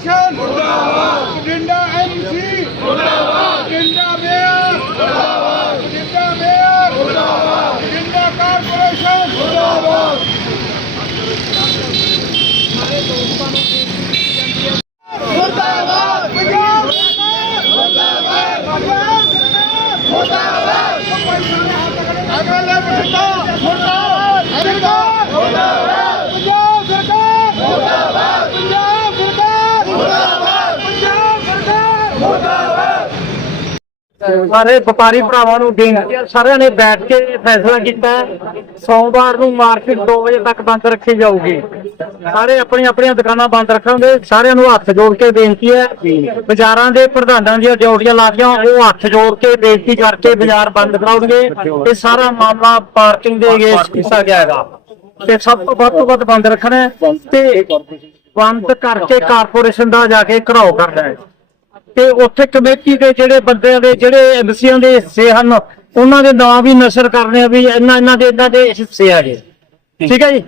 ਮੁਰਦਾਬਾਦ। ਬਠਿੰਡਾ ਐਮਸੀ ਮੁਰਦਾਬਾਦ। ਬਠਿੰਡਾ ਮੇਅਰ। ਮੁਰਦਾਬਾਦ। ਬਠਿੰਡਾ ਮੇਅਰ। ਮੁਰਦਾਬਾਦ। ਬਠਿੰਡਾ ਕਾਰਪੋਰੇਸ਼ਨ। ਮੁਰਦਾਬਾਦ। ਮੁਰਦਾਬਾਦ। ਪੰਜਾਬ ਸਰਕਾਰ ਮੁਰਦਾਬਾਦ। ਪੰਜਾਬ ਸਰਕਾਰ ਮੁਰਦਾਬਾਦ। ਅਗਲੇ ਬਠਿੰਡਾ ਮੁਰਦਾਬਾਦ ਸਰਕਾਰ ਮੁਰਦਾਬਾਦ ਪੰਜਾਬ ਸਰਕਾਰ ਮੁਰਦਾਬਾਦ ਪੰਜਾਬ ਸਰਕਾਰ ਮੁਰਦਾਬਾਦ ਪੰਜਾਬ ਸਰਕਾਰ ਮੁਰਦਾਬਾਦ ਸਾਰੇ ਵਪਾਰੀ ਭਰਾਵਾਂ ਨੂੰ ਬੇਨਤੀ ਹੈ, ਸਾਰਿਆਂ ਨੇ ਬੈਠ ਕੇ ਫੈਸਲਾ ਕੀਤਾ ਹੈ। ਸੋਮਵਾਰ ਨੂੰ ਮਾਰਕੀਟ 2 ਵਜੇ ਤੱਕ ਬੰਦ ਰੱਖੀ ਜਾਊਗੀ। ਸਾਰੇ ਆਪਣੀਆਂ ਆਪਣੀਆਂ ਦੁਕਾਨਾਂ ਬੰਦ ਰੱਖਣਗੇ। ਸਾਰਿਆਂ ਨੂੰ ਹੱਥ ਜੋੜ ਕੇ ਬੇਨਤੀ ਹੈ, ਬਾਜ਼ਾਰਾਂ ਦੇ ਪ੍ਰਧਾਨਾਂ ਦੀਆਂ ਡਿਊਟੀਆਂ ਲਾਤੀਆਂ ਉਹ ਹੱਥ ਜੋੜ ਕੇ ਬੇਨਤੀ ਕਰਕੇ ਬਾਜ਼ਾਰ ਬੰਦ ਕਰਾਉਣਗੇ। ਇਹ ਸਾਰਾ ਮਾਮਲਾ ਪਾਰਕਿੰਗ ਦੇ ਅਗੇਂਸਟ ਕੀਤਾ ਗਿਆ ਹੈਗਾ ਤੇ ਸਭ ਤੋਂ ਵੱਧ ਤੋਂ ਵੱਧ ਬੰਦ ਰੱਖਣਾ ਤੇ ਬੰਦ ਕਰਕੇ ਕਾਰਪੋਰੇਸ਼ਨ ਦਾ ਜਾ ਕੇ ਘਰਾਓ ਕਰਨਾ ਹੈ। ਤੇ ਉੱਥੇ ਕਮੇਟੀ ਦੇ ਜਿਹੜੇ ਬੰਦਿਆਂ ਦੇ, ਜਿਹੜੇ ਐਮਸੀਆਂ ਦੇ ਹਿੱਸੇ ਹਨ, ਉਹਨਾਂ ਦੇ ਨਾਂ ਵੀ ਨਸ਼ਰ ਕਰਨੇ ਆ ਵੀ ਇਹਨਾਂ ਇਹਨਾਂ ਦੇ ਇਹਨਾਂ ਦੇ ਹਿੱਸੇ ਆ ਜੀ ਠੀਕ ਹੈ ਜੀ?